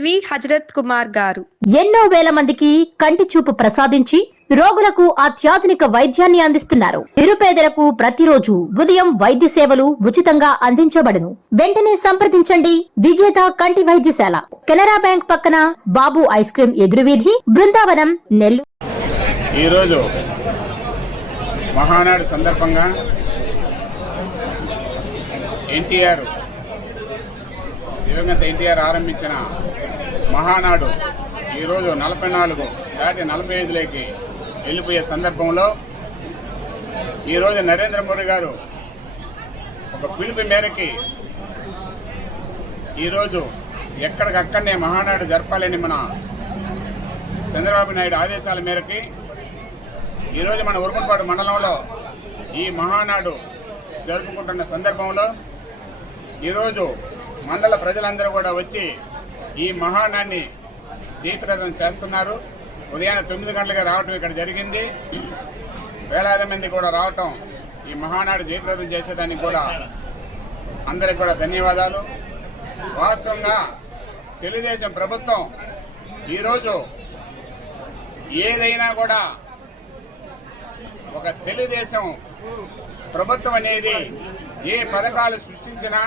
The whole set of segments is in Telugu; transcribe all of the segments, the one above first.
ఎల్వి హజరత్ కుమార్ గారు ఎన్నో వేల మందికి కంటి చూపు ప్రసాదించి రోగులకు అత్యాధునిక వైద్యాన్ని అందిస్తున్నారు. నిరుపేదలకు ప్రతిరోజు ఉదయం వైద్య సేవలు ఉచితంగా అందించబడును. వెంటనే సంప్రదించండి. విజేత కంటి వైద్యశాల, కెనరా బ్యాంక్ పక్కన, బాబు ఐస్ క్రీమ్ ఎదురువీధి, బృందావనం, నెల్లూరు. ఈరోజు మహానాడు సందర్భంగా దివంగత ఎన్టీఆర్ ఆరంభించిన మహానాడు ఈరోజు 44 దాటి 45లోకి వెళ్ళిపోయే సందర్భంలో ఈరోజు నరేంద్ర మోడీ గారు ఒక పిలుపు మేరకి ఈరోజు ఎక్కడికక్కడనే మహానాడు జరపాలని మన చంద్రబాబు నాయుడు ఆదేశాల మేరకి ఈరోజు మన ఉరుమపాడు మండలంలో ఈ మహానాడు జరుపుకుంటున్న సందర్భంలో ఈరోజు మండల ప్రజలందరూ కూడా వచ్చి ఈ మహానాడిని జయప్రదం చేస్తున్నారు. ఉదయాన్నే 9 గంటలుగా రావటం ఇక్కడ జరిగింది. వేలాది మంది కూడా రావటం ఈ మహానాడు జయప్రదం చేసేదానికి కూడా అందరికి కూడా ధన్యవాదాలు. వాస్తవంగా తెలుగుదేశం ప్రభుత్వం ఈరోజు ఏదైనా కూడా ఒక తెలుగుదేశం ప్రభుత్వం అనేది ఏ పథకాలు సృష్టించినా,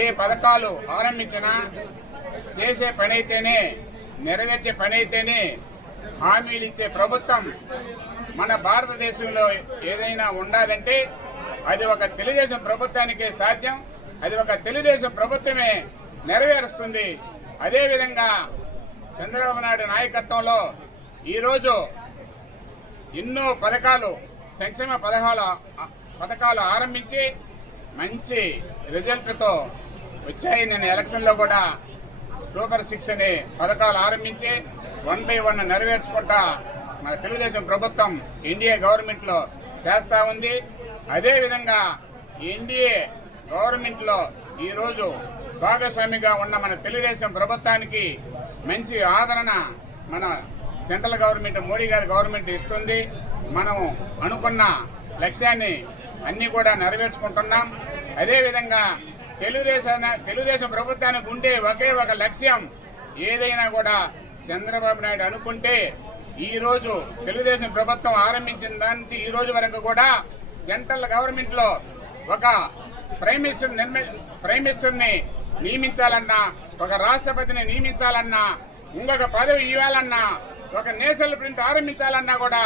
ఏ పథకాలు ఆరంభించినా, చేసే పని అయితేనే, నెరవేర్చే పని అయితేనే హామీలు ఇచ్చే ప్రభుత్వం మన భారతదేశంలో ఏదైనా ఉండాలంటే అది ఒక తెలుగుదేశం ప్రభుత్వానికే సాధ్యం. అది ఒక తెలుగుదేశం ప్రభుత్వమే నెరవేరుస్తుంది. అదేవిధంగా చంద్రబాబు నాయుడు నాయకత్వంలో ఈరోజు ఎన్నో పథకాలు, సంక్షేమ పథకాలు ఆరంభించి మంచి రిజల్ట్తో వచ్చాయి. నేను ఎలక్షన్లో కూడా సూపర్ 6 అనే పథకాలు ఆరంభించి 1 by 1 నెరవేర్చుకుంటా మన తెలుగుదేశం ప్రభుత్వం ఎన్డీఏ గవర్నమెంట్లో చేస్తూ ఉంది. అదేవిధంగా ఎన్డీఏ గవర్నమెంట్లో ఈరోజు భాగస్వామిగా ఉన్న మన తెలుగుదేశం ప్రభుత్వానికి మంచి ఆదరణ మన సెంట్రల్ గవర్నమెంట్, మోడీ గారి గవర్నమెంట్ ఇస్తుంది. మనం అనుకున్న లక్ష్యాన్ని అన్నీ కూడా నెరవేర్చుకుంటున్నాం. అదేవిధంగా తెలుగుదేశం ప్రభుత్వానికి ఉండే ఒకే ఒక లక్ష్యం, ఏదైనా కూడా చంద్రబాబు నాయుడు అనుకుంటే ఈరోజు తెలుగుదేశం ప్రభుత్వం ఆరంభించిన దాని నుంచి ఈ రోజు వరకు కూడా సెంట్రల్ గవర్నమెంట్లో ఒక ప్రైమ్ మినిస్టర్ని నియమించాలన్నా, ఒక రాష్ట్రపతిని నియమించాలన్నా, ఇంకొక పదవి ఇవ్వాలన్నా, ఒక నేషనల్ ప్రింట్ ఆరంభించాలన్నా కూడా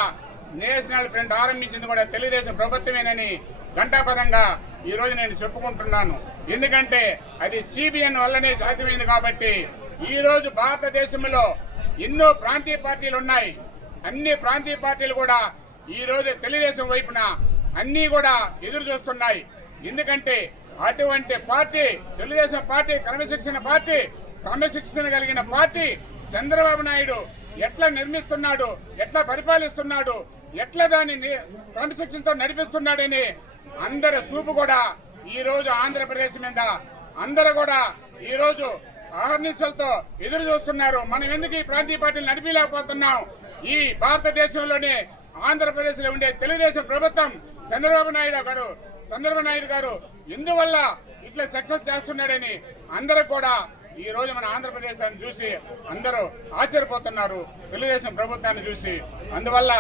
నేషనల్ ప్రింట్ ఆరంభించింది కూడా తెలుగుదేశం ప్రభుత్వమేనని ఘంటాపదంగా ఈరోజు నేను చెప్పుకుంటున్నాను. ఎందుకంటే అది సిబిఎన్ వల్లనే సాధ్యమైంది. కాబట్టి ఈరోజు భారతదేశంలో ఎన్నో ప్రాంతీయ పార్టీలు ఉన్నాయి. అన్ని ప్రాంతీయ పార్టీలు కూడా ఈరోజు తెలుగుదేశం వైపున అన్నీ కూడా ఎదురు చూస్తున్నాయి. ఎందుకంటే అటువంటి పార్టీ, తెలుగుదేశం పార్టీ క్రమశిక్షణ కలిగిన పార్టీ చంద్రబాబు నాయుడు ఎట్లా నిర్మిస్తున్నాడు, ఎట్లా పరిపాలిస్తున్నాడు, ఎట్లా దాన్ని క్రమశిక్షణతో నడిపిస్తున్నాడని అందరి చూపు కూడా ఈరోజు ఆంధ్రప్రదేశ్ మీద అందరూ కూడా ఈరోజు ఆహర్నిశలతో ఎదురు చూస్తున్నారు. మనం ఎందుకు ఈ ప్రాంతీయ పార్టీలు నడిపిలేకపోతున్నాం? ఈ భారతదేశంలోనే ఆంధ్రప్రదేశ్ లో ఉండే తెలుగుదేశం ప్రభుత్వం చంద్రబాబు నాయుడు గారు ఎందువల్ల ఇట్లా సక్సెస్ చేస్తున్నాడని అందరూ కూడా ఈ రోజు మన ఆంధ్రప్రదేశాన్ని చూసి అందరూ ఆశ్చర్యపోతున్నారు తెలుగుదేశం ప్రభుత్వాన్ని చూసి. అందువల్ల